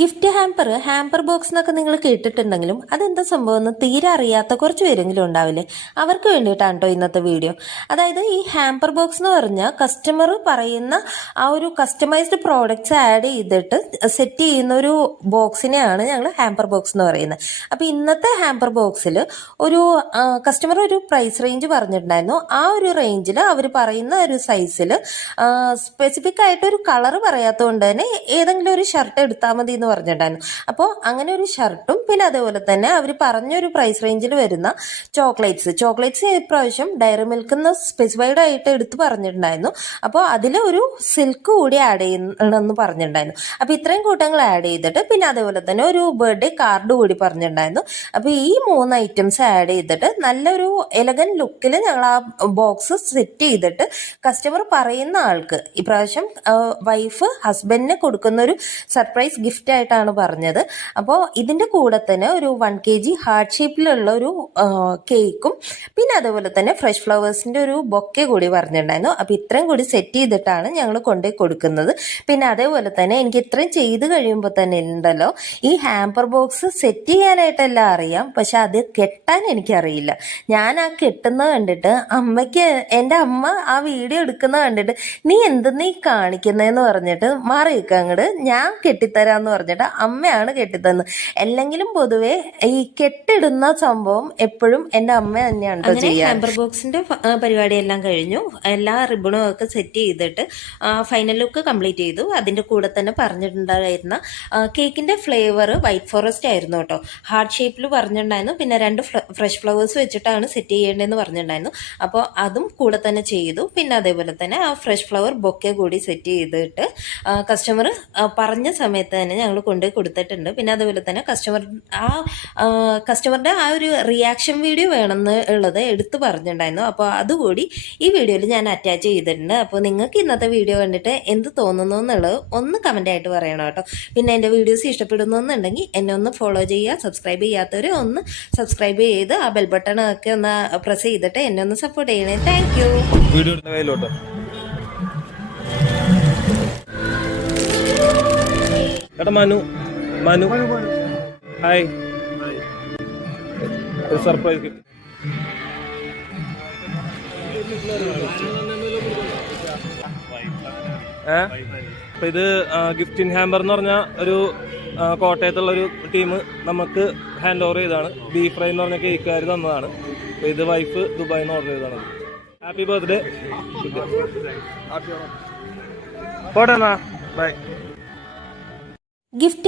Gift hamper hamper box എന്നൊക്കെ നിങ്ങൾ കേട്ടിട്ടുണ്ടെങ്കിലും അതെന്താ സംഭവം എന്ന് തീരെ അറിയാത്ത കുറച്ച് പേരെങ്കിലും ഉണ്ടാവില്ലേ? അവർക്ക് വേണ്ടിയിട്ടാണ് കേട്ടോ ഇന്നത്തെ വീഡിയോ. അതായത് ഈ ഹാമ്പർ ബോക്സ് എന്ന് പറഞ്ഞാൽ കസ്റ്റമർ പറയുന്ന ആ ഒരു കസ്റ്റമൈസ്ഡ് പ്രോഡക്ട്സ് ആഡ് ചെയ്തിട്ട് സെറ്റ് ചെയ്യുന്ന ഒരു ബോക്സിനെയാണ് ഞങ്ങൾ ഹാമ്പർ ബോക്സ് എന്ന് പറയുന്നത്. അപ്പോൾ ഇന്നത്തെ ഹാമ്പർ ബോക്സിൽ ഒരു കസ്റ്റമർ ഒരു പ്രൈസ് റേഞ്ച് പറഞ്ഞിട്ടുണ്ടായിരുന്നു. ആ ഒരു റേഞ്ചിൽ അവർ പറയുന്ന ഒരു സൈസിൽ സ്പെസിഫിക് ആയിട്ട് ഒരു കളർ പറയാത്തതുകൊണ്ട് തന്നെ ഏതെങ്കിലും ഒരു ഷർട്ട് എടുത്താൽ മതി എന്ന് പറഞ്ഞിട്ടുണ്ടായിരുന്നു. അപ്പോൾ അങ്ങനെ ഒരു ഷർട്ടും പിന്നെ അതേപോലെ തന്നെ അവർ പറഞ്ഞൊരു പ്രൈസ് റേഞ്ചിൽ വരുന്ന ചോക്ലേറ്റ്സ് ചോക്ലേറ്റ്സ് ഇപ്രാവശ്യം ഡയറി മിൽക്ക് എന്ന് സ്പെസിഫൈഡ് ആയിട്ട് എടുത്ത് പറഞ്ഞിട്ടുണ്ടായിരുന്നു. അപ്പോൾ അതിൽ ഒരു സിൽക്ക് കൂടി ആഡ് ചെയ്യണമെന്ന് പറഞ്ഞിട്ടുണ്ടായിരുന്നു. അപ്പോൾ ഇത്രയും കൂട്ടങ്ങൾ ആഡ് ചെയ്തിട്ട് പിന്നെ അതേപോലെ തന്നെ ഒരു ബർത്ത്ഡേ കാർഡ് കൂടി പറഞ്ഞിട്ടുണ്ടായിരുന്നു. അപ്പോൾ ഈ മൂന്ന് ഐറ്റംസ് ആഡ് ചെയ്തിട്ട് നല്ലൊരു എലഗൻ ലുക്കിൽ ഞങ്ങൾ ആ ബോക്സ് സെറ്റ് ചെയ്തിട്ട് കസ്റ്റമർ പറയുന്ന ആൾക്ക് ഇപ്രാവശ്യം വൈഫ് ഹസ്ബൻഡിന് കൊടുക്കുന്ന ഒരു സർപ്രൈസ് ഗിഫ്റ്റ് ആയിട്ടാണ് പറഞ്ഞത്. അപ്പോൾ ഇതിന്റെ കൂടെ തന്നെ ഒരു വൺ കെ ജി ഹാർട്ട് ഷേപ്പിലുള്ള ഒരു കേക്കും പിന്നെ അതുപോലെ തന്നെ ഫ്രഷ് ഫ്ലവേഴ്സിന്റെ ഒരു ബൊക്കെ കൂടി പറഞ്ഞിട്ടുണ്ടായിരുന്നു. അപ്പോൾ ഇത്രയും കൂടി സെറ്റ് ചെയ്തിട്ടാണ് ഞങ്ങൾ കൊണ്ടുപോയി കൊടുക്കുന്നത്. പിന്നെ അതേപോലെ തന്നെ എനിക്ക് ഇത്രയും ചെയ്ത് കഴിയുമ്പോൾ തന്നെ ഉണ്ടല്ലോ ഈ ഹാമ്പർ ബോക്സ് സെറ്റ് ചെയ്യാനായിട്ടെല്ലാം അറിയാം പക്ഷെ അത് കെട്ടാൻ എനിക്കറിയില്ല. ഞാൻ ആ കെട്ടുന്നത് കണ്ടിട്ട് അമ്മയ്ക്ക് എന്റെ അമ്മ ആ വീഡിയോ എടുക്കുന്നത് കണ്ടിട്ട് നീ എന്ത് നീ കാണിക്കുന്നതെന്ന് പറഞ്ഞിട്ട് മാറി നിൽക്കുക അങ്ങോട്ട് ഞാൻ കെട്ടിത്തരാന്ന് പറഞ്ഞിട്ട് അമ്മയാണ് കെട്ടിത്തന്നത്. അല്ലെങ്കിലും പൊതുവെ ഈ കെട്ടിടുന്ന സംഭവം എപ്പോഴും എന്റെ അമ്മ തന്നെയാണ്. ഹാമ്പർ ബോക്സിന്റെ പരിപാടി എല്ലാം കഴിഞ്ഞു. എല്ലാ റിബണും ഒക്കെ സെറ്റ് ചെയ്തിട്ട് ഫൈനൽ ലുക്ക് കംപ്ലീറ്റ് ചെയ്തു. അതിന്റെ കൂടെ തന്നെ പറഞ്ഞിട്ടുണ്ടായിരുന്ന കേക്കിന്റെ ഫ്ലേവർ വൈറ്റ് ഫോറസ്റ്റ് ആയിരുന്നു കേട്ടോ. ഹാർട്ട് ഷേപ്പിൽ പറഞ്ഞിട്ടുണ്ടായിരുന്നു. പിന്നെ രണ്ട് ഫ്രഷ് ഫ്ലവേഴ്സ് വെച്ചിട്ടാണ് സെറ്റ് ചെയ്യേണ്ടതെന്ന് പറഞ്ഞിട്ടുണ്ടായിരുന്നു. അപ്പോൾ അതും കൂടെ തന്നെ ചെയ്തു. പിന്നെ അതേപോലെ തന്നെ ആ ഫ്രഷ് ഫ്ലവർ ബൊക്കെ കൂടി സെറ്റ് ചെയ്തിട്ട് കസ്റ്റമർ പറഞ്ഞ സമയത്ത് തന്നെ ഞങ്ങൾ കൊണ്ടുപോയി കൊടുത്തിട്ടുണ്ട്. പിന്നെ അതുപോലെ തന്നെ കസ്റ്റമർ ആ കസ്റ്റമറുടെ ആ ഒരു റിയാക്ഷൻ വീഡിയോ വേണമെന്ന് ഉള്ളത് എടുത്തു പറഞ്ഞിട്ടുണ്ടായിരുന്നു. അപ്പോൾ അതുകൂടി ഈ വീഡിയോയിൽ ഞാൻ അറ്റാച്ച് ചെയ്തിട്ടുണ്ട്. അപ്പോൾ നിങ്ങൾക്ക് ഇന്നത്തെ വീഡിയോ കണ്ടിട്ട് എന്ത് തോന്നുന്നു എന്നുള്ളത് ഒന്ന് കമന്റ് ആയിട്ട് പറയണം കേട്ടോ. പിന്നെ എന്റെ വീഡിയോസ് ഇഷ്ടപ്പെടുന്നു എന്നുണ്ടെങ്കിൽ എന്നെ ഒന്ന് ഫോളോ ചെയ്യുക സബ്സ്ക്രൈബ് ചെയ്യാത്തവർ ഒന്ന് സബ്സ്ക്രൈബ് ചെയ്ത് ആ ബെൽ ബട്ടൺ ഒക്കെ ഒന്ന് പ്രസ് ചെയ്തിട്ട് എന്നെ ഒന്ന് സപ്പോർട്ട് ചെയ്യണേ. താങ്ക് യു എടാ മനു മനു. ഹായ് ഒരു സർപ്രൈസ് കിട്ടി. ഏ? അപ്പൊ ഇത് ഗിഫ്റ്റ് ഇൻ ഹാമ്പർ എന്ന് പറഞ്ഞ ഒരു കോട്ടയത്തുള്ള ഒരു ടീം നമുക്ക് ഹാൻഡ് ഓവർ ചെയ്തതാണ്. ബീഫ് ഫ്രൈ എന്ന് പറഞ്ഞ കേക്കുകാർ തന്നതാണ്. അപ്പൊ ഇത് വൈഫ് ദുബായിൽ നിന്ന് ഓർഡർ ചെയ്തതാണ്. ഹാപ്പി ബർത്ത്ഡേ പോട്ടെ എന്നാ. By gift